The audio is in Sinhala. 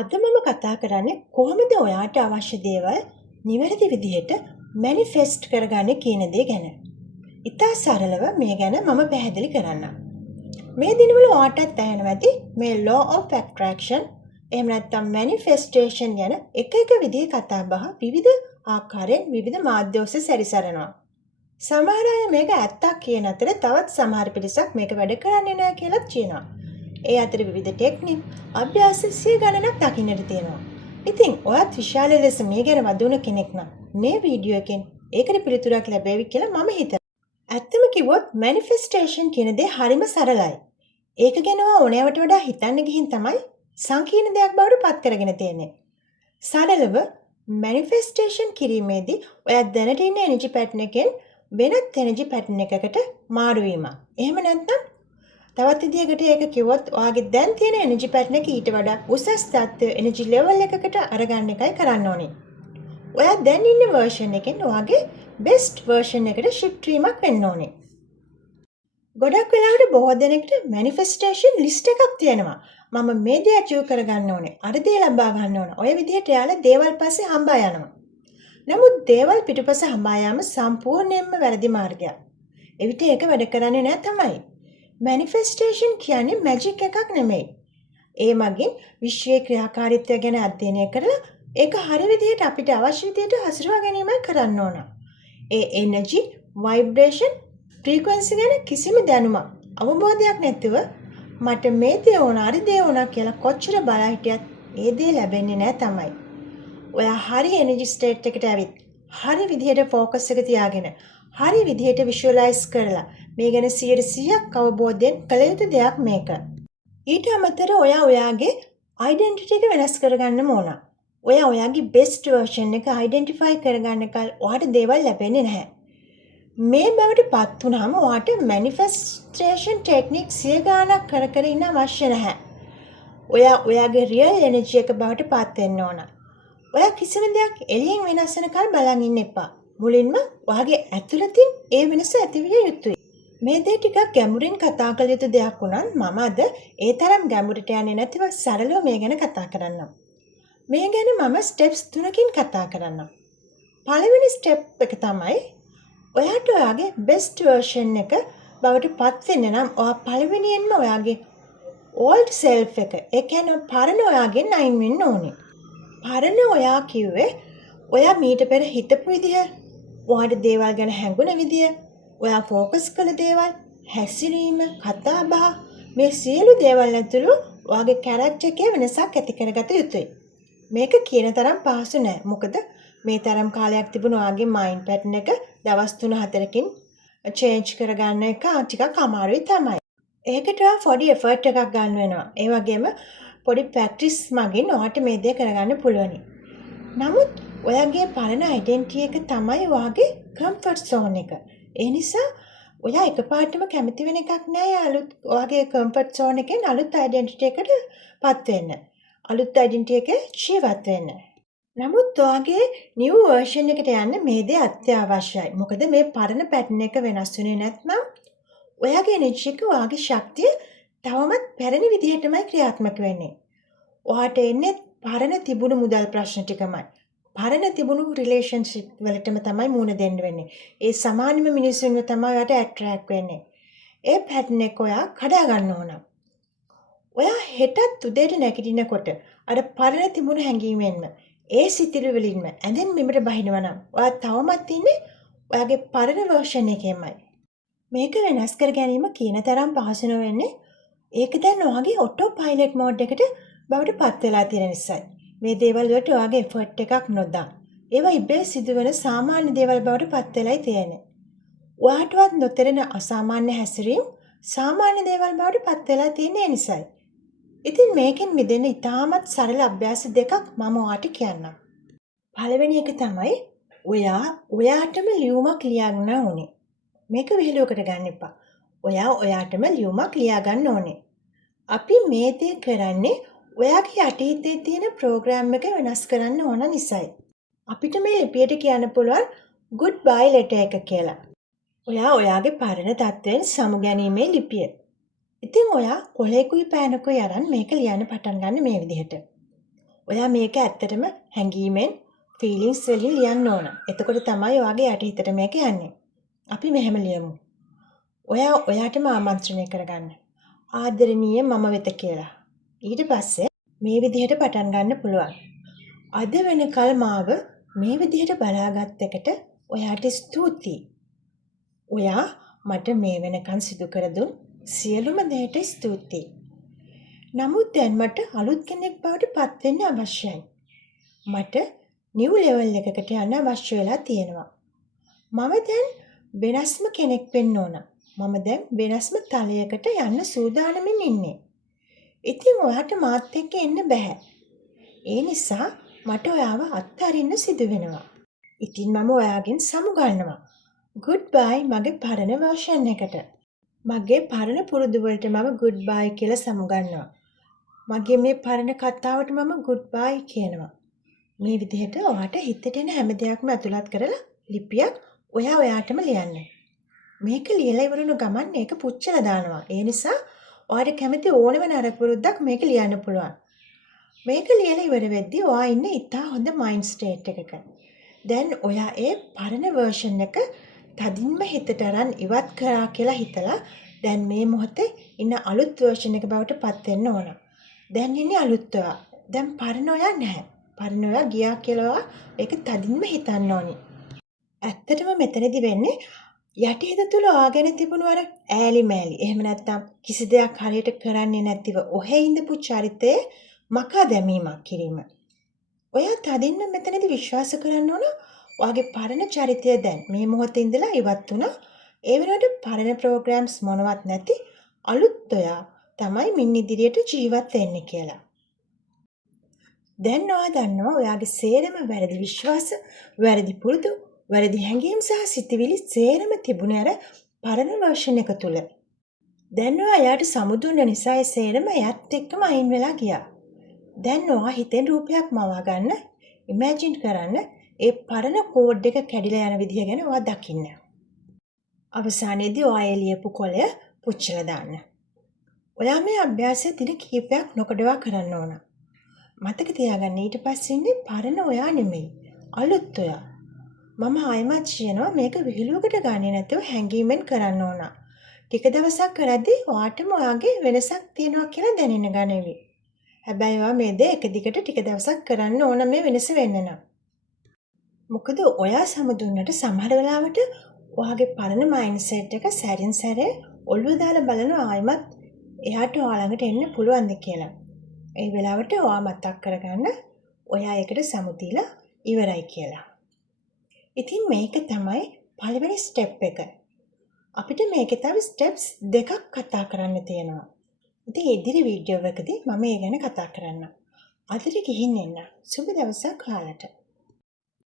අද මම කතා කරන්නේ කොහොමද ඔයාට අවශ්‍ය දේවල් නිවැරදි විදිහට මැනිෆෙස්ට් කරගන්නේ කියන දේ ගැන. ඉතා සරලව මේ ගැන මම පැහැදිලි කරන්නම්. මේ දිනවල ඔයාටත් ඇහෙනවා ඇති මේ law of attraction එහෙම නැත්නම් manifestation ගැන එක විදිහේ කතා බහ විවිධ ආකාරයෙන් විවිධ මාධ්‍ය ඔස්සේ සැරිසරනවා. සමහර අය මේක ඇත්තක් කියන අතර තවත් සමහර පිරිසක් මේක වැඩ කරන්නේ නැහැ කියලා කියනවා. ඒ අතර විවිධ ටෙක්නික් අභ්‍යාස සිය ගණනක් දකින්නට තියෙනවා. ඉතින් ඔයත් විශාල ලෙස මේ ගැන වදුන කෙනෙක් නම් මේ වීඩියෝ එකෙන් ඒකට පිළිතුරක් ලැබෙවි කියලා මම හිතනවා. ඇත්තම කිව්වොත් මැනිෆෙස්ටේෂන් කියන දේ හරිම සරලයි. ඒක ගැන ඕනෑවට වඩා හිතන්න ගිහින් තමයි සංකීර්ණ දෙයක් බවට පත් කරගෙන තියෙන්නේ. සරලව මැනිෆෙස්ටේෂන් කිරීමේදී ඔයා දැනට ඉන්න එනර්ජි පැටර්න් එකෙන් වෙනත් එනර්ජි පැටර්න් එකකට මාරු වීමක්. එහෙම නැත්නම් තවත් විදිහකට ඒක කිව්වොත් ඔයාගේ දැන් තියෙන එනර්ජි පැටර්න් එක ඊට වඩා උසස් තත්ත්වයේ එනර්ජි ලෙවල් එකකට අරගන්න එකයි කරන්න ඕනේ. ඔයා දැන් ඉන්න version එකෙන් ඔයාගේ best version එකට shift වීමක් වෙන්න ඕනේ. ගොඩක් වෙලාවට බොහෝ දෙනෙක්ට manifestation list එකක් තියෙනවා. මම මේ දේ achieve කරගන්න ඕනේ. අර දේ ලබා ගන්න ඕනේ. ඔය විදිහට යාලා දේවල් පස්සේ හඹා යනවා. නමුත් දේවල් පිටුපස හඹා යාම සම්පූර්ණයෙන්ම වැරදි මාර්ගයක්. එවිට ඒක වැඩ කරන්නේ නැහැ තමයි. මැනිෆෙස්ටේෂන් කියන්නේ මැජික් එකක් නෙමෙයි. ඒ මගින් විශ්වයේ ක්‍රියාකාරීත්වය ගැන අධ්‍යයනය කරලා ඒක හරි විදිහට අපිට අවශ්‍ය විදිහට හසුරවා ගැනීමයි කරන්න ඕන. ඒ එනර්ජි, ভাইබ්‍රේෂන්, ෆ්‍රීකවන්සි ගැන කිසිම දැනුමක්, අවබෝධයක් නැතුව මට මේ දේ ඕන, අර දේ ඕන කියලා කොච්චර බලා හිටියත් ඒ දේ ලැබෙන්නේ නැහැ තමයි. ඔයා හරි එනර්ජි ස්ටේට් එකට ඇවිත් හරි විදිහට ફોකස් එක තියාගෙන හරි විදිහට විෂුවලයිස් කරලා මේ ගැන 100% අවබෝධයෙන් කළ යුතු දෙයක් මේක. ඊට අමතරව ඔයා ඔයාගේ ඩෙන්ටිටි එක වෙනස් කරගන්න ඕන. ඔයා ඔයාගේ බෙස්ට් version එක අයිඩෙන්ටිෆයි කරගන්නකල් ඔයාට දේවල් ලැබෙන්නේ නැහැ. මේ බවට පත් වුනහම ඔයාට මැනිෆෙස්ටේෂන් ටෙක්නික් 100 ගාණක් කර ඉන්න අවශ්‍ය නැහැ. ඔයා ඔයාගේ රියල් එනර්ජි එක බවට පත් වෙන්න ඕන. ඔයා කිසිම දෙයක් එළියෙන් වෙනස් වෙනකල් බලන් ඉන්න එපා. මුලින්ම ඔයාගේ ඇතුළතින් ඒ වෙනස ඇතිවිය යුතුයි. මේ දේ ටිකක් ගැඹුරින් කතා කළ යුතු දෙයක් වුණත් මම අද ඒ තරම් ගැඹුරට යන්නේ නැතිව සරලව මේ ගැන කතා කරන්නම්. මේ ගැන මම ස්ටෙප්ස් 3කින් කතා කරන්නම්. පළවෙනි ස්ටෙප් එක තමයි ඔයාට ඔයාගේ බෙස්ට් version එක බවට පත් වෙන්න නම් ඔයා පළවෙනියෙන්ම ඔයාගේ old self එක, ඒ කියන්නේ පරණ ඔයාගෙන් අයින් වෙන්න ඕනේ. පරණ ඔයා කිව්වේ ඔයා මීට පෙර හිතපු විදිය, ඔයාට දේවල් ගැන හැඟුණ විදිය, ඔයා ફોකස් කළ දේවල්, හැසිරීම, කතා බහ මේ සියලු දේවල් ඇතුළු ඔයාගේ කැරක්ටර් එකේ වෙනසක් ඇති කරගත යුතුයි. මේක කියන තරම් පහසු නෑ. මොකද මේ තරම් කාලයක් තිබුණ ඔයාගේ මයින්ඩ් පැටර්න් එක දවස් 3-4කින් චේන්ජ් කරගන්න එක ටිකක් අමාරුයි තමයි. ඒකට පොඩි එෆර්ට් එකක් ගන්න වෙනවා. ඒ වගේම පොඩි ප්‍රැක්ටිස් මගින් ඔයාට මේ දේ කරගන්න පුළුවනි. නමුත් ඔයාගේ පරණ ඩෙන්ටිටි එක තමයි ඔයාගේ කම්ෆර්ට් සෝන් එක. ඒ නිසා ඔයා එකපාරටම කැමති වෙන එකක් නෑ අලුත් ඔයාගේ කම්ෆර්ට් සෝන් එකෙන් අලුත් ඩෙන්ටිටි එකට පත් වෙන්න. අලුත් ඩෙන්ටිටි එකේ ජීවත් වෙන්න. නමුත් ඔයාගේ නිව් version එකට යන්න මේ දේ අත්‍යවශ්‍යයි. මොකද මේ පරණ පැටර්න් එක වෙනස් වෙන්නේ නැත්නම් ඔයාගේ එනර්ජි එක, ඔයාගේ ශක්තිය තවමත් පැරණි විදිහටමයි ක්‍රියාත්මක වෙන්නේ. ඔයාට එන්නේ පරණ තිබුණු මුදල් ප්‍රශ්න ටිකමයි. පරණ තිබුණු රිලේෂන්ෂිප් වලටම තමයි මුහුණ දෙන්න වෙන්නේ. ඒ සමානම මිනිස්සුන්ව තමයි ඔයාට ඇට්‍රැක්ට් වෙන්නේ. ඒ පැටර්න් එක ඔයා කඩා ගන්න ඕන. ඔයා හෙටත් උදේට නැගිටිනකොට අර පරණ තිබුණු හැඟීමෙන්ම ඒ සිතිවිලි වලින්ම ඇඳෙන් මෙමෙට බහිනවා නම් ඔයා තවමත් ඉන්නේ ඔයාගේ පරණ version එකේමයි. මේක වෙනස් කර ගැනීම කියන තරම් පහසු නොවෙන්නේ ඒක දැන් ඔයාගේ ඔටෝ පයිලට් මෝඩ් එකට බවට පත් වෙලා තියෙන නිසායි. මේ දේවල් වලට ඔයාගේ එෆර්ට් එකක් නොදා. ඒවා ඉබේ සිදුවන සාමාන්‍ය දේවල් බවට පත් වෙලායි තියෙන්නේ. ඔයාටවත් නොතෙරෙන අසාමාන්‍ය හැසිරීම් සාමාන්‍ය දේවල් බවට පත් වෙලා තියෙන නිසායි. ඉතින් මේකෙන් මිදෙන්න ඉතාමත් සරල අභ්‍යාස දෙකක් මම ඔයාට කියන්නම්. පළවෙනි එක තමයි ඔයාටම ලියුමක් ලියන්න ඕනේ. මේක විහිළුවකට ගන්න එපා. ඔයාටම ලියුමක් ලියා ගන්න ඕනේ. අපි මේ දේ කරන්නේ ඔයාගේ යටිහිතේ තියෙන ප්‍රෝග්‍රෑම් එක වෙනස් කරන්න ඕන නිසායි. අපිට මේ ලිපියට කියන්න පුළුවන් good bye letter එක කියලා. ඔයාගේ පරණ තත්ත්වයෙන් සමුගැනීමේ ලිපිය. ඉතින් ඔයා කොලේකුයි පෑනකුයි අරන් මේක ලියන්න පටන් ගන්න මේ විදිහට. ඔයා මේක ඇත්තටම හැඟීමෙන් ෆීලිංස් වලින් ලියන්න ඕන. එතකොට තමයි ඔයාගේ යටිහිතට මේක යන්නේ. අපි මෙහෙම ලියමු. ඔයා ඔයාටම ආමන්ත්‍රණය කරගන්න. ආදරණීය මම වෙත කියලා. ඊට පස්සේ මේ විදිහට පටන් ගන්න පුළුවන්. අද වෙනකල් මාව මේ විදිහට බලාගත් එකට ඔයාට ස්තුතියි. ඔයා මට මේ වෙනකන් සිදු කර දුන් සියලුම දේට ස්තුතියි. නමුත් දැන් මට අලුත් කෙනෙක් බවට පත් වෙන්න අවශ්‍යයි. මට නිව් ලෙවල් එකකට යන්න අවශ්‍ය වෙලා තියෙනවා. මම දැන් වෙනස්ම කෙනෙක් වෙන්න ඕන. මම දැන් වෙනස්ම තලයකට යන්න සූදානමින් ඉන්නේ. ඉතින් ඔයාට මාත් එක්ක එන්න බෑ. ඒ නිසා මට ඔයාව අත්හරින්න සිදු වෙනවා. ඉතින් මම ඔයාගෙන් සමුගන්නවා. ගුඩ් බයි මගේ පරණ වර්ෂන් එකට. මගේ පරණ පුරුදු වලට මම ගුඩ් බයි කියලා සමුගන්නවා. මගේ මේ පරණ කතාවට මම ගුඩ් බයි කියනවා. මේ විදිහට ඔයාට හිතට එන හැම දෙයක්ම ඇතුළත් කරලා ලිපියක් ඔයාටම ලියන්න. මේක ලියලා ඉවරන ගමන් මේක පුච්චලා දානවා. ඒ නිසා ඔයාට කැමති ඕනම නරක පුරුද්දක් මේක ලියන්න පුළුවන්. මේක ලියලා ඉවර වෙද්දී ඔයා ඉන්නේ ඉතා හොඳ මයින්ඩ් ස්ටේට් එකක. දැන් ඔයා ඒ පරණ වර්ෂන් එක තදින්ම හිතට අරන් ඉවත් කරා කියලා හිතලා දැන් මේ මොහොතේ ඉන්න අලුත් වර්ෂන් එක බවට පත් වෙන්න ඕන. දැන් ඉන්නේ අලුත් ඔයා. දැන් පරණ ඔයා නැහැ. පරණ ඔයා ගියා කියලා ඒක තදින්ම හිතන්න ඕනි. ඇත්තටම මෙතනදි වෙන්නේ යටිහිත තුල ඔයා ගැන තිබුණු අර ඈලි මෑලි. එහෙම නැත්නම් කිසි දෙයක් හරියට කරන්නේ නැතිව ඔහෙ ඉඳපු චරිතයේ මකා දැමීමක් කිරීම. ඔයා තදින්ම මෙතනදි විශ්වාස කරන්න ඕන ඔයාගේ පරණ චරිතය දැන් මේ මොහොතේ ඉඳලා ඉවත් වුණා. ඒ වෙනුවට පරණ ප්‍රෝග්‍රෑම්ස් මොනවත් නැති අලුත් ඔයා තමයි මින් ඉදිරියට ජීවත් වෙන්නේ කියලා. දැන් ඔයා දන්නවා ඔයාගේ සේරම වැරදි විශ්වාස, වැරදි පුරුදු, වැරදි හැඟීම් සහ සිතුවිලි සේරම තිබුණේ අර පරණ වර්ෂන් එක තුල. දැන් ඔයා එයාට සමුදුන්න නිසා ඒ සේරම එයත් එක්කම අයින් වෙලා ගියා. දැන් ඔයා හිතෙන් රූපයක් මවා ගන්න, ඉමේජින් කරන්න ඒ පරණ කෝඩ් එක කැඩිලා යන විදිය ගැන ඔයා දකින්න. අවසානයේදී ඔයා එළියපු කොළය පුච්චලා දාන්න. ඔයා මේ අභ්‍යාසය දින කිහිපයක් නොකඩවා කරන්න ඕන. මතක තියාගන්න ඊට පස්සේ ඉන්නේ පරණ ඔයා නෙමෙයි. අලුත් ඔයා. මම ආයෙමත් කියනවා මේක විහිළුවකට ගන්නේ නැතුව හැංගීමෙන් කරන්න ඕන. ටික දවසක් කරද්දී ඔයාටම ඔයාගේ වෙනසක් තියෙනවා කියලා දැනෙන්න ගනීවි. හැබැයි ඔයා මේ දේ එක දිගට ටික දවසක් කරන්න ඕන මේ වෙනස වෙන්න නම්. මොකද ඔයා සමදුන්නට සමහර වෙලාවට ඔයාගේ පරණ මයින්ඩ්සෙට් එක සැරින් සැරේ ඔළුව දාලා බලන ආයෙමත් එයාට ඔයා ළඟට එන්න පුළුවන්ද කියලා. ඒ වෙලාවට ඔයා මතක් කරගන්න ඔයා ඒකට සමුදීලා ඉවරයි කියලා. ඉතින් මේක තමයි පළවෙනි ස්ටෙප් එක. අපිට මේකේ තව ස්ටෙප්ස් දෙකක් කතා කරන්න තියෙනවා. ඉතින් ඉදිරි වීඩියෝ එකදී මම ඒ ගැන කතා කරන්නම්. අදට ගිහින් එන්න. සුබ දවසක් ඔයාලට.